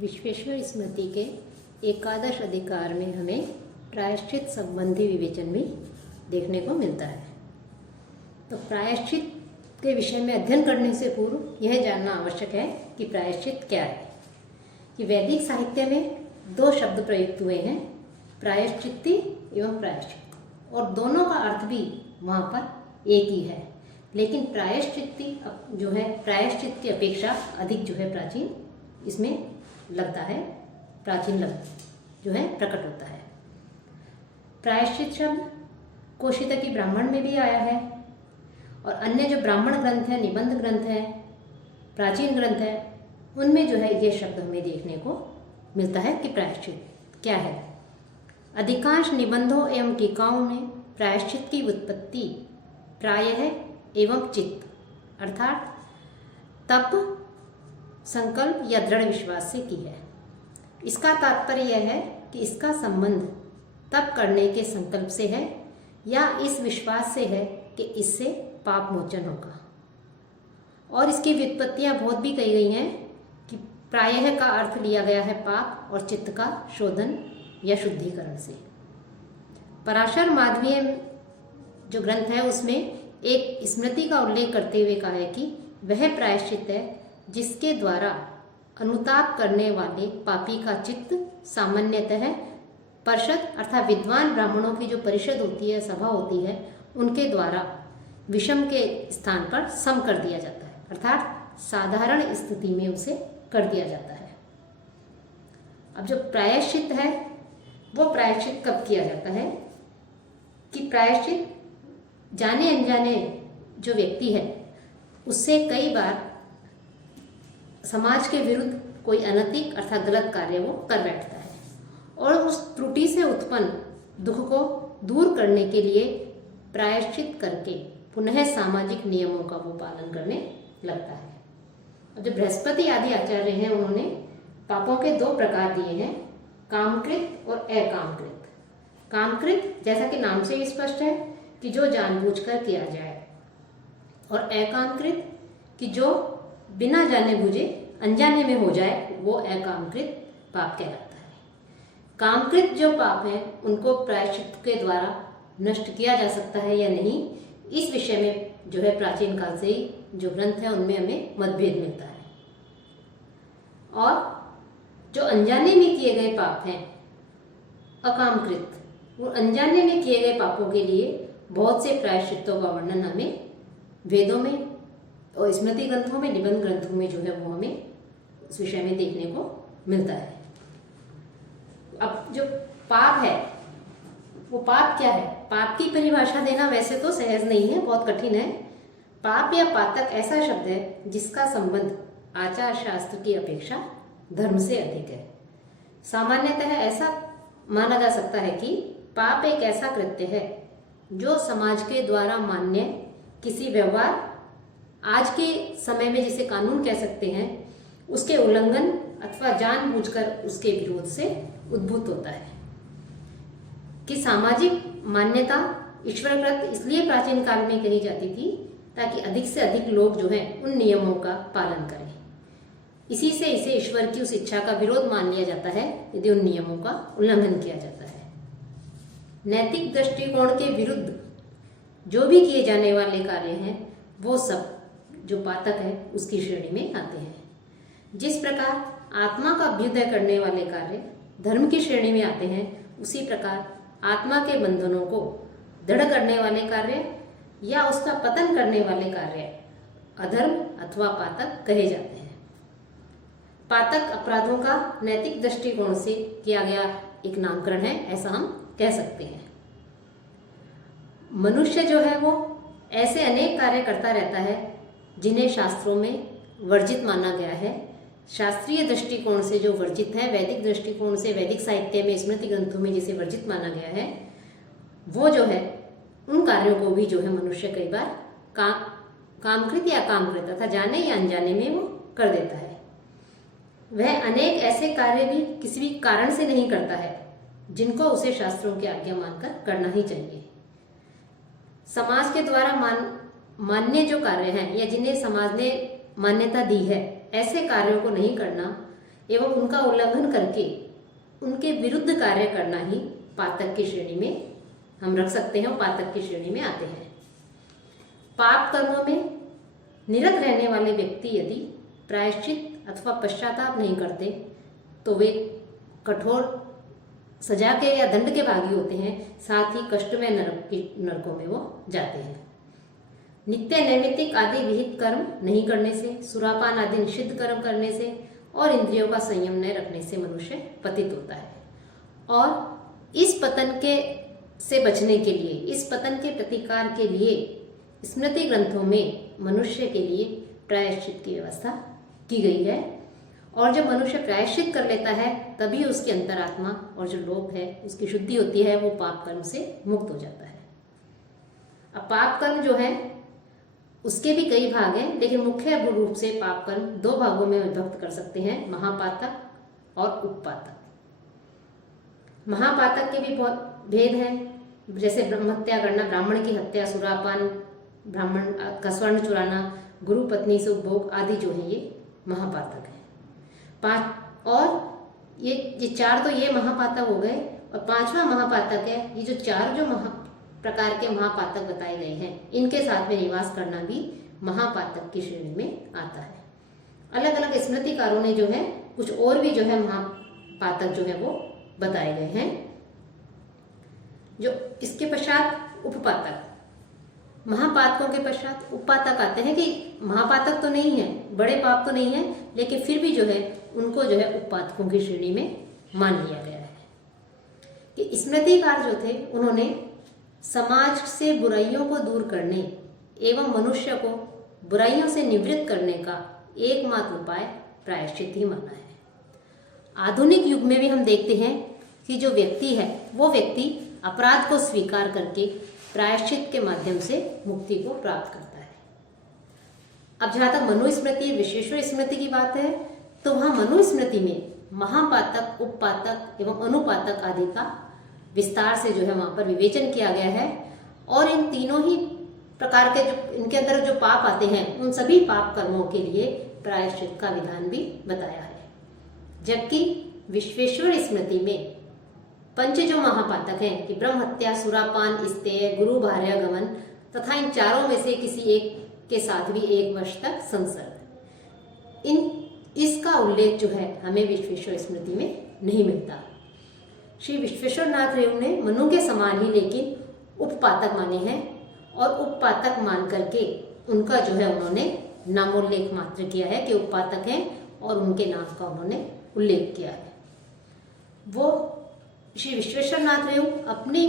विश्वेश्वर स्मृति के एकादश अधिकार में हमें प्रायश्चित संबंधी विवेचन भी देखने को मिलता है। तो प्रायश्चित के विषय में अध्ययन करने से पूर्व यह जानना आवश्यक है कि प्रायश्चित क्या है। कि वैदिक साहित्य में दो शब्द प्रयुक्त हुए हैं, प्रायश्चित्ति एवं प्रायश्चित, और दोनों का अर्थ भी वहाँ पर एक ही है। लेकिन प्रायश्चित्ति जो है प्रायश्चित की अपेक्षा अधिक जो है प्राचीन इसमें लगता है, प्राचीन लग जो है प्रकट होता है। प्रायश्चित शब्द कौशितकी ब्राह्मण में भी आया है और अन्य जो ब्राह्मण ग्रंथ है, निबंध ग्रंथ है, प्राचीन ग्रंथ है, उनमें जो है ये शब्द हमें देखने को मिलता है कि प्रायश्चित क्या है। अधिकांश निबंधों एवं टीकाओं में प्रायश्चित की उत्पत्ति प्रायः एवं चित्त अर्थात तप, संकल्प या दृढ़ विश्वास से की है। इसका तात्पर्य यह है कि इसका संबंध तप करने के संकल्प से है या इस विश्वास से है कि इससे पाप मोचन होगा। और इसकी व्युत्पत्तियां बहुत भी कही गई हैं कि प्रायः का अर्थ लिया गया है पाप और चित्त का शोधन या शुद्धिकरण से। पराशर माधवीय जो ग्रंथ है उसमें एक स्मृति का उल्लेख करते हुए कहा है कि वह प्रायश्चित है जिसके द्वारा अनुताप करने वाले पापी का चित्त सामान्यतः परिषद अर्थात विद्वान ब्राह्मणों की जो परिषद होती है, सभा होती है, उनके द्वारा विषम के स्थान पर सम कर दिया जाता है, अर्थात साधारण स्थिति में उसे कर दिया जाता है। अब जो प्रायश्चित है वो प्रायश्चित कब किया जाता है कि प्रायश्चित जाने अनजाने जो व्यक्ति है उससे कई बार समाज के विरुद्ध कोई अनैतिक अर्थात गलत कार्य वो कर बैठता है और उस त्रुटि से उत्पन्न दुख को दूर करने के लिए प्रायश्चित करके पुनः सामाजिक नियमों का वो पालन करने लगता है। अब जो बृहस्पति आदि आचार्य हैं उन्होंने पापों के दो प्रकार दिए हैं, कामकृत और अकामकृत। कामकृत जैसा कि नाम से ही स्पष्ट है कि जो जानबूझकर किया जाए, और अकामकृत कि जो बिना जाने बूझे अनजाने में हो जाए, वो अकामकृत पाप कहलाता है। कामकृत जो पाप है उनको प्रायश्चित के द्वारा नष्ट किया जा सकता है या नहीं, इस विषय में जो है प्राचीन काल से ही जो ग्रंथ है उनमें हमें मतभेद मिलता है। और जो अनजाने में किए गए पाप हैं अकामकृत, वो अनजाने में किए गए पापों के लिए बहुत से प्रायश्चितों का वर्णन हमें वेदों में और स्मृति ग्रंथों में, निबंध ग्रंथों में जो है वो हमें उस विषय में देखने को मिलता है। अब जो पाप है वो पाप क्या है? पाप की परिभाषा देना वैसे तो सहज नहीं है, बहुत कठिन है। पाप या पातक ऐसा शब्द है जिसका संबंध आचार शास्त्र की अपेक्षा धर्म से अधिक है। सामान्यतः ऐसा माना जा सकता है कि पाप एक ऐसा कृत्य है जो समाज के द्वारा मान्य किसी व्यवहार, आज के समय में जिसे कानून कह सकते हैं, उसके उल्लंघन अथवा जानबूझकर उसके विरोध से उद्भूत होता है। कि सामाजिक मान्यता ईश्वरकृत इसलिए प्राचीन काल में कही जाती थी ताकि अधिक से अधिक लोग जो हैं उन नियमों का पालन करें। इसी से इसे ईश्वर की उस इच्छा का विरोध मान लिया जाता है यदि उन नियमों का उल्लंघन किया जाता है। नैतिक दृष्टिकोण के विरुद्ध जो भी किए जाने वाले कार्य हैं वो सब जो पातक है उसकी श्रेणी में आते हैं। जिस प्रकार आत्मा का अभ्युदय करने वाले कार्य धर्म की श्रेणी में आते हैं, उसी प्रकार आत्मा के बंधनों को दृढ़ करने वाले कार्य या उसका पतन करने वाले कार्य अधर्म अथवा पातक कहे जाते हैं। पातक अपराधों का नैतिक दृष्टिकोण से किया गया एक नामकरण है, ऐसा हम कह सकते हैं। मनुष्य जो है वो ऐसे अनेक कार्य करता रहता है जिन्हें शास्त्रों में वर्जित माना गया है। शास्त्रीय दृष्टिकोण से जो वर्जित है, वैदिक दृष्टिकोण से, वैदिक साहित्य में, स्मृति ग्रंथों में जिसे वर्जित माना गया है, वो जो है उन कार्यों को भी जो है मनुष्य कई बार कामकृत या अकामकृत अर्थात जाने या अनजाने में वो कर देता है। वह अनेक ऐसे कार्य भी किसी भी कारण से नहीं करता है जिनको उसे शास्त्रों की आज्ञा मानकर करना ही चाहिए। समाज के द्वारा मान्य जो कार्य हैं या जिन्हें समाज ने मान्यता दी है, ऐसे कार्यों को नहीं करना एवं उनका उल्लंघन करके उनके विरुद्ध कार्य करना ही पातक की श्रेणी में हम रख सकते हैं, पातक की श्रेणी में आते हैं। पाप कर्मों में निरत रहने वाले व्यक्ति यदि प्रायश्चित अथवा पश्चाताप नहीं करते तो वे कठोर सजा के या दंड के भागी होते हैं, साथ ही कष्टमय नरकों में वो जाते हैं। नित्य नैमित्तिक आदि विहित कर्म नहीं करने से, सुरापान आदि निषिद्ध कर्म करने से और इंद्रियों का संयम न रखने से मनुष्य पतित होता है। और इस पतन के से बचने के लिए, इस पतन के प्रतिकार के लिए स्मृति ग्रंथों में मनुष्य के लिए प्रायश्चित की व्यवस्था की गई है। और जब मनुष्य प्रायश्चित कर लेता है तभी उसकी अंतरात्मा और जो लोभ है उसकी शुद्धि होती है, वो पाप कर्म से मुक्त हो जाता है। अब पाप कर्म जो है उसके भी कई भाग हैं, लेकिन मुख्य रूप से पाप कर्म दो भागों में विभक्त कर सकते हैं, महापातक और उपपातक। महापातक के भी बहुत भेद हैं, जैसे ब्रह्म हत्या करना, ब्राह्मण की हत्या, सुरापान, ब्राह्मण का स्वर्ण चुराना, गुरु पत्नी से उपभोग आदि जो है ये महापातक है। और ये चार तो ये महापातक हो गए, और पांचवा महापातक है ये जो चार जो प्रकार के महापातक बताए गए हैं, इनके साथ में निवास करना भी महापातक की श्रेणी में आता है। अलग अलग स्मृतिकारों ने जो है कुछ और भी जो है महापातक जो है वो बताए गए हैं। जो इसके पश्चात उपपातक, महापातकों के पश्चात उपपातक आते हैं कि महापातक तो नहीं है, बड़े पाप तो नहीं है, लेकिन फिर भी जो है उनको जो है उपपातकों की श्रेणी में मान लिया गया है। कि स्मृतिकार जो थे उन्होंने समाज से बुराइयों को दूर करने एवं मनुष्य को बुराइयों से निवृत्त करने का एकमात्र उपाय प्रायश्चित ही माना है। आधुनिक युग में भी हम देखते हैं कि जो व्यक्ति है वो व्यक्ति अपराध को स्वीकार करके प्रायश्चित के माध्यम से मुक्ति को प्राप्त करता है। अब जहाँ तक मनुस्मृति, विश्वेश्वर स्मृति की बात है, तो वहाँ मनुस्मृति में महापातक, उपपातक एवं अनुपातक आदि का विस्तार से जो है वहाँ पर विवेचन किया गया है। और इन तीनों ही प्रकार के जो इनके अंदर जो पाप आते हैं उन सभी पाप कर्मों के लिए प्रायश्चित का विधान भी बताया है। जबकि विश्वेश्वर स्मृति में पंच जो महापातक हैं कि ब्रह्म हत्या, सुरापान, स्तेय, गुरु भार्यागमन तथा इन चारों में से किसी एक के साथ भी 1 वर्ष तक संसर्ग, इसका उल्लेख जो है हमें विश्वेश्वर स्मृति में नहीं मिलता। श्री विश्वेश्वर नाथ रेणु ने मनु के समान ही लेकिन उपपातक माने हैं, और उपपातक मान करके उनका जो है उन्होंने नामोल्लेख मात्र किया है कि उपपातक हैं, और उनके नाम का उन्होंने उल्लेख किया है। वो श्री विश्वेश्वर नाथ रेणु अपनी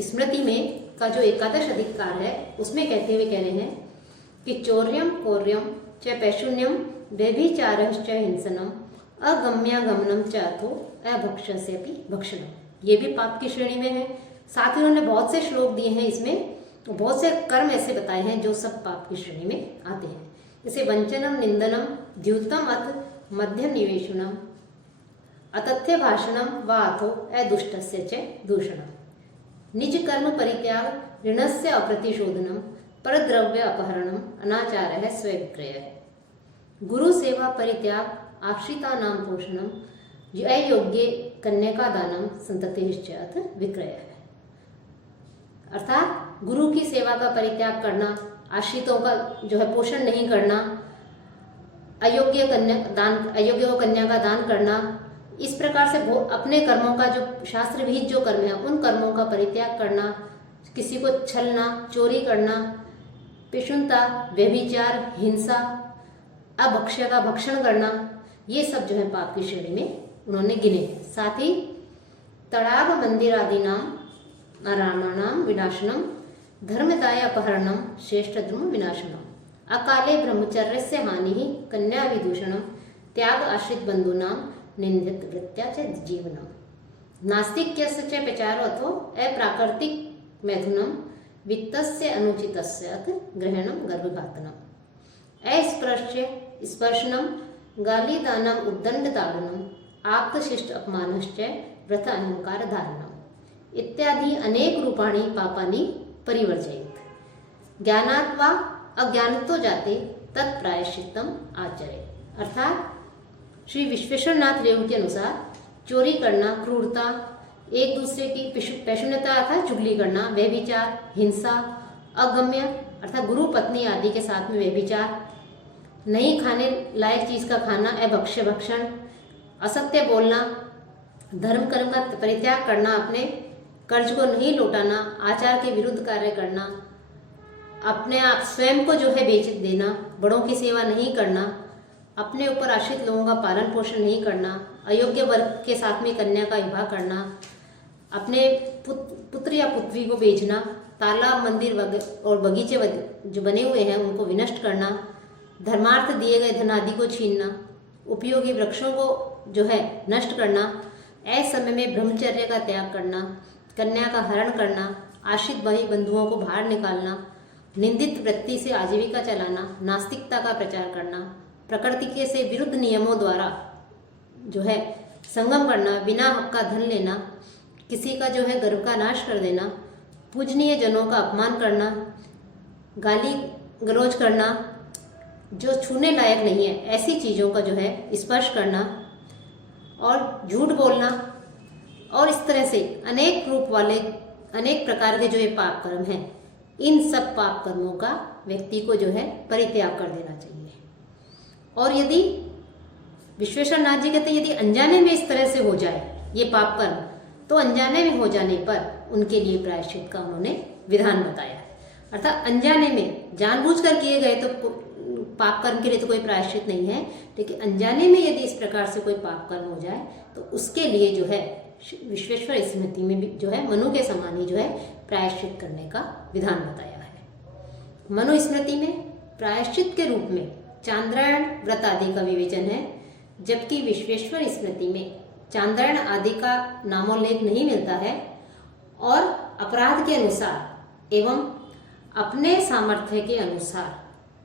स्मृति में का जो एकादश अधिकार है उसमें कहते हुए कह रहे हैं कि चौर्यम, कौर्यम च पैशून्यम, व्यभिचारश्च हिंसनम, अगम्यागमनम च अथो अभक्षस्यपि भक्षणम। ये भी पाप की श्रेणी में है। साथ ही उन्होंने बहुत से श्लोक दिए हैं, इसमें बहुत से कर्म ऐसे बताए हैं जो सब पाप की श्रेणी में आते हैं, जैसे वंचनम, निंदनम, द्यूतम अथ मध्य निवेशनम, अतथ्य भाषणम व अथो अदुष्टस्य च दूषणम, निज कर्म परित्याग, ऋणस्य अप्रतिशोधनम, परद्रव्य अपहरणम, अनाचारः स्वविक्रयः, गुरु सेवा परित्याग, आश्रितानां पोषणम, अयोग्य कन्या दानम, संततिश्च अथ विक्रयः। अर्थात गुरु की सेवा का परित्याग करना, आश्रितों का जो है पोषण नहीं करना, अयोग्य को कन्या का दान करना, इस प्रकार से अपने कर्मों का जो शास्त्र विहित जो कर्म है उन कर्मों का परित्याग करना, किसी को छलना, चोरी करना, पिशुनता, व्यभिचार, हिंसा, अभक्ष्य का भक्षण करना, ये सब जो है पाप की श्रेणी में उन्होंने गिने हैं। साथ ही तड़ाग मंदिरादीनाम रामाणाम विनाशनम, धर्मदाय अपहरणम, श्रेष्ठ धर्म विनाशनम, अकाले ब्रह्मचर्य से हानि, कन्या विदूषणम, त्याग आश्रित बंधूनाम, निंदित वृत्त्या च जीवनम, नास्तिक्यस्य च प्रचारो अथो अप्राकृतिक मैथुनम, वित्तस्य अनुचितस्य अथ ग्रहणम गर्भघातनम, अस्पृश्य स्पर्शनम, गालीदानम, उद्दंड ताड़नम, आप्तशिष्ट अपमानश्च, व्रत अहंकार धारणम इत्यादि अनेक रूपाणि पापानि परिवर्जयेत्, ज्ञानात् वा अज्ञानतो जाते तत्प्रायश्चित्तम आचरे। अर्थात श्री विश्वेश्वरनाथ रेणु के अनुसार चोरी करना, क्रूरता, एक दूसरे की पैशुन्यता अर्थात चुगली करना, व्यभिचार, हिंसा, अगम्य अर्थात गुरु पत्नी आदि के साथ में व्यभिचार, नहीं खाने लायक चीज का खाना, अभक्ष्य भक्षण, असत्य बोलना, धर्म कर्म का परित्याग करना, अपने कर्ज को नहीं लौटाना, आचार के विरुद्ध कार्य करना, अपने आप स्वयं को जो है बेच देना, बड़ों की सेवा नहीं करना, अपने ऊपर आश्रित लोगों का पालन पोषण नहीं करना, अयोग्य वर्ग के साथ में कन्या का विवाह करना, अपने पुत्र या पुत्री को बेचना, तालाब, मंदिर और बगीचे जो बने हुए हैं उनको विनष्ट करना, धर्मार्थ दिए गए धन आदि को छीनना, उपयोगी वृक्षों को जो है नष्ट करना, असमय में ब्रह्मचर्य का त्याग करना, कन्या का हरण करना, आश्रित भाई बंधुओं को बाहर निकालना, निंदित वृत्ति से आजीविका चलाना, नास्तिकता का प्रचार करना, प्रकृति के से विरुद्ध नियमों द्वारा जो है संगम करना, बिना हक का धन लेना, किसी का जो है गर्व का नाश कर देना, पूजनीय जनों का अपमान करना, गाली गलौज करना, जो छूने लायक नहीं है ऐसी चीज़ों का जो है स्पर्श करना, और झूठ बोलना, और इस तरह से अनेक रूप वाले अनेक प्रकार के जो ये पाप कर्म हैं, इन सब पाप कर्मों का व्यक्ति को जो है परित्याग कर देना चाहिए। और यदि विश्वेश्वरनाथ जी कहते हैं यदि अनजाने में इस तरह से हो जाए ये पाप कर्म, तो अनजाने में हो जाने पर उनके लिए प्रायश्चित का उन्होंने विधान बताया है। अर्थात अनजाने में, जानबूझकर किए गए तो पाप कर्म के लिए तो कोई प्रायश्चित नहीं है, लेकिन अनजाने में यदि इस प्रकार से कोई पाप कर्म हो जाए तो उसके लिए जो है विश्वेश्वर स्मृति में भी जो है मनु के समान ही जो है प्रायश्चित करने का विधान बताया है। मनु स्मृति में प्रायश्चित के रूप में चांद्रायण व्रत आदि का विवेचन है, जबकि विश्वेश्वर स्मृति में चांद्रायण आदि का नामोल्लेख नहीं मिलता है, और अपराध के अनुसार एवं अपने सामर्थ्य के अनुसार,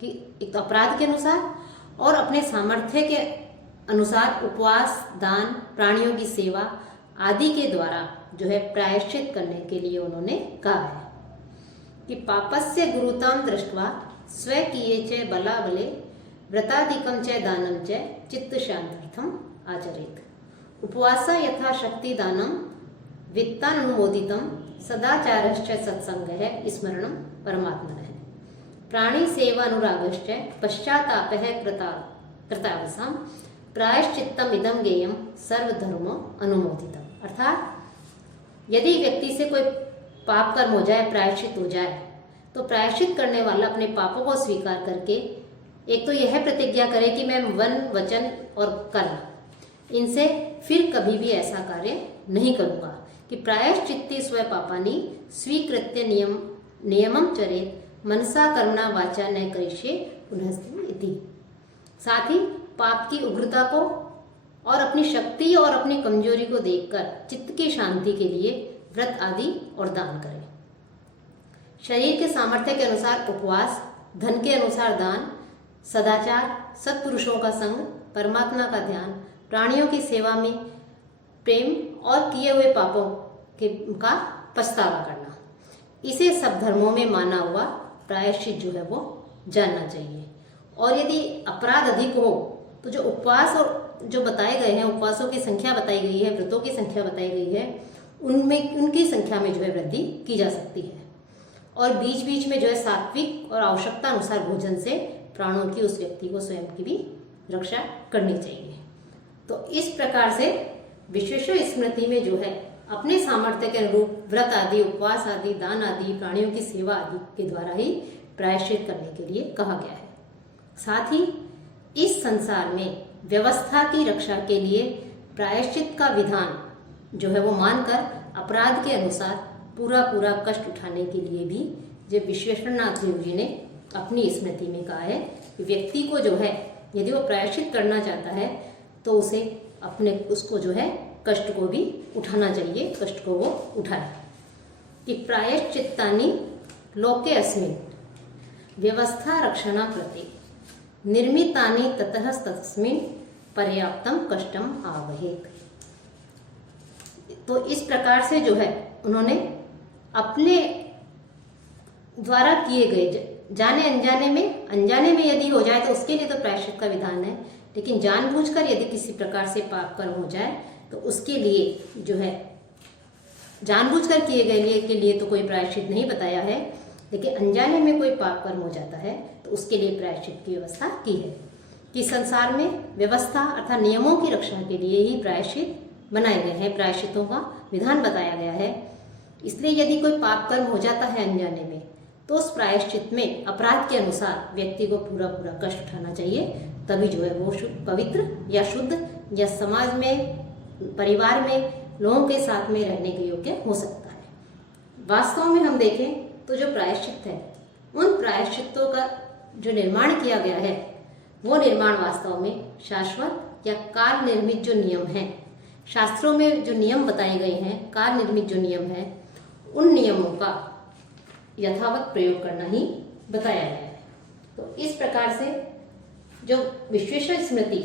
कि एक तो अपराध के अनुसार और अपने सामर्थ्य के अनुसार उपवास, दान, प्राणियों की सेवा आदि के द्वारा जो है प्रायश्चित करने के लिए उन्होंने कहा है कि पापस्य गुरुताम दृष्ट्वा स्वकीये च बला बले व्रतादिकं च दानं च चित्त शांत्यर्थम आचरेत। उपवासा यथा शक्ति दानं वित्तानुमोदितं सदाचारश्च सत्संगः स्मरणं परमात्मनः प्राणी सेवानुरागश्च पश्चातापः कृतावसां प्रायश्चित्तम इदं गेयं सर्वधर्मो अनुमोदितम्। अर्थात यदि व्यक्ति से कोई पाप कर्म हो जाए, प्रायश्चित हो जाए, तो प्रायश्चित करने वाला अपने पापों को स्वीकार करके एक तो यह प्रतिज्ञा करे कि मैं वन, वचन और कर्म इनसे फिर कभी भी ऐसा कार्य नहीं करूँगा, कि प्रायश्चित्ते स्व पापानि स्वीकृत्य नियमं चरेत मनसा कर्मणा वाचा न करिष्ये पुनस्ति इति। साथ ही पाप की उग्रता को और अपनी शक्ति और अपनी कमजोरी को देखकर चित्त की शांति के लिए व्रत आदि और दान करें। शरीर के सामर्थ्य के अनुसार उपवास, धन के अनुसार दान, सदाचार, सत्पुरुषों का संग, परमात्मा का ध्यान, प्राणियों की सेवा में प्रेम और किए हुए पापों का पछतावा करना, इसे सब धर्मों में माना हुआ प्रायश्चित जो है वो जानना चाहिए। और यदि अपराध अधिक हो तो जो उपवास और जो बताए गए हैं, उपवासों की संख्या बताई गई है, व्रतों की संख्या बताई गई है, उनमें उनकी संख्या में जो है वृद्धि की जा सकती है। और बीच बीच में जो है सात्विक और आवश्यकता अनुसार भोजन से प्राणों की उस व्यक्ति को स्वयं की भी रक्षा करनी चाहिए। तो इस प्रकार से विश्वेश्वर स्मृति में जो है अपने सामर्थ्य के अनुरूप व्रत आदि, उपवास आदि, दान आदि, प्राणियों की सेवा आदि के द्वारा ही प्रायश्चित करने के लिए कहा गया है। साथ ही इस संसार में व्यवस्था की रक्षा के लिए प्रायश्चित का विधान जो है वो मानकर अपराध के अनुसार पूरा पूरा कष्ट उठाने के लिए भी जब विश्वेश्वरनाथ जी ने अपनी स्मृति में कहा है कि व्यक्ति को जो है यदि वो प्रायश्चित करना चाहता है तो उसे उसको जो है कष्ट को भी उठाना चाहिए, कष्ट को वो उठाए। कि प्रायश्चित्तानि लोके अस्मिन् व्यवस्था रक्षणा प्रति निर्मितानि ततः तस्मिन् पर्याप्तम कष्टम आवहेत। तो इस प्रकार से जो है उन्होंने अपने द्वारा किए गए, जाने अनजाने में यदि हो जाए तो उसके लिए तो प्रायश्चित का विधान है, लेकिन जानबूझकर यदि किसी प्रकार से पाप कर्म हो जाए तो उसके लिए जो है जानबूझकर किए गए के लिए तो कोई प्रायश्चित नहीं बताया है, लेकिन अनजाने में कोई पाप कर्म हो जाता है तो उसके लिए प्रायश्चित की व्यवस्था की है कि संसार में व्यवस्था अर्थात नियमों की रक्षा के लिए ही प्रायश्चित बनाए गए हैं, प्रायश्चितों का विधान बताया गया है। इसलिए यदि कोई पाप कर्म हो जाता है अनजाने में तो उस प्रायश्चित में अपराध के अनुसार व्यक्ति को पूरा पूरा कष्ट उठाना चाहिए, तभी जो है वो पवित्र या शुद्ध या समाज में परिवार में लोगों के साथ में रहने के योग्य हो सकता है। वास्तव में हम देखें तो जो प्रायश्चित है उन प्रायश्चितों का जो निर्माण किया गया है वो निर्माण वास्तव में शाश्वत या काल निर्मित जो नियम हैं, शास्त्रों में जो नियम बताए गए हैं, काल निर्मित जो नियम हैं, उन नियमों का यथावत प्रयोग करना ही बताया गया है। तो इस प्रकार से जो विश्वेश्वर स्मृति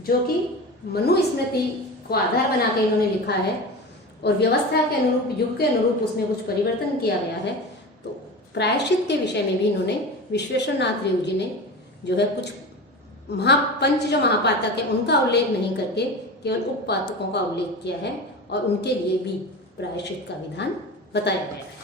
जो कि मनु स्मृति को आधार बना के इन्होंने लिखा है और व्यवस्था के अनुरूप युग के अनुरूप उसमें कुछ परिवर्तन किया गया है, तो प्रायश्चित के विषय में भी इन्होंने विश्वेश्वर नाथ रेऊ जी ने जो है कुछ पंच जो महापातक है उनका उल्लेख नहीं करके केवल उपपातकों का उल्लेख किया है और उनके लिए भी प्रायश्चित का विधान बताया गया है।